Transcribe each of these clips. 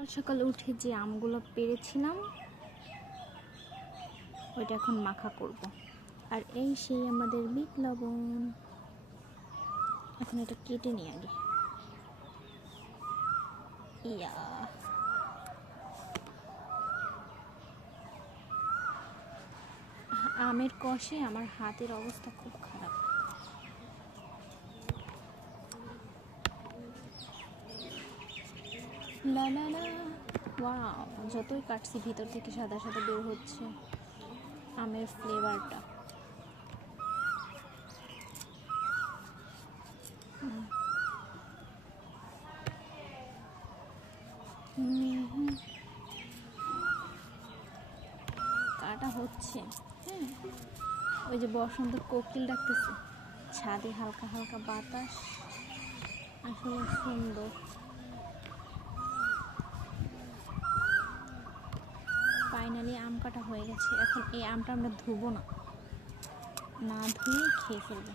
সকাল সকাল উঠে যে আমগুলো পেড়েছিলাম ওইটা এখন মাখা করব। আর এই সেই আমাদের বিট লবণ। এখন এটা কেটে নিই আগে। ইয়া আমের কষে আমার হাতের অবস্থা খুব খারাপ। লা লা লা, ওয়াও, যতই কাটছি ভিতর থেকে সাদা সাদা বের হচ্ছে আমের ফ্লেভারটা। কাটা হচ্ছে। হ্যাঁ, ওই যে বসন্ত কোকিল ডাকতেছে, ছাদে হালকা হালকা বাতাস, আসলে সুন্দর। ফাইনালি আম কাটা হয়ে গেছে। এখন এই আমটা আমরা ধুবো না, না ধুয়ে খেয়ে ফেলবো।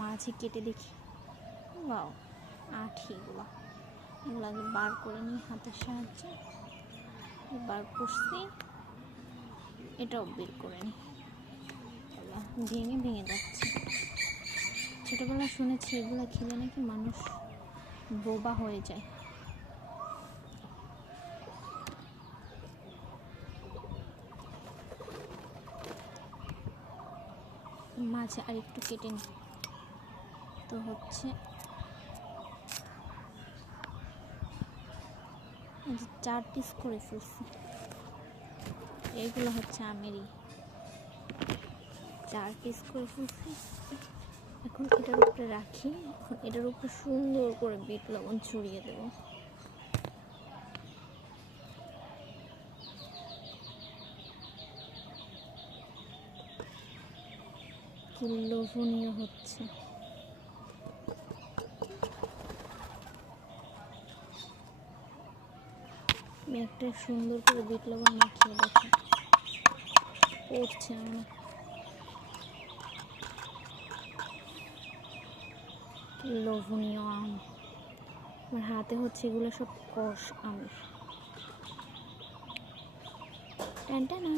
মাঝে কেটে দেখি, ওয়াও, আঠি এগুলো আগে বার করে নিই হাতের সাহায্যে। বার করছি, এটাও বের করে নিই। ভেঙে ভেঙে যাচ্ছে। ছোটবেলায় শুনেছি এগুলো খেলে নাকি মানুষ বোবা হয়ে যায়। মাঝে আর একটু কেটে নিই। তো হচ্ছে 4 পিস করে ফেলছি। এইগুলো হচ্ছে আমেরই 4 পিস করে ফেলছি। এখন এটার উপরে রাখি। এখন এটার উপরে সুন্দর করে বিট লবণ ছড়িয়ে দেবো। কি লোভনীয় হচ্ছে। আমি একটা সুন্দর করে বিট লবণ মাখিয়ে দেখি, পড়ছে আমার। লোভনীয় আম। আমার হাতে হচ্ছে এগুলো সব কষ আমের। টানটানা।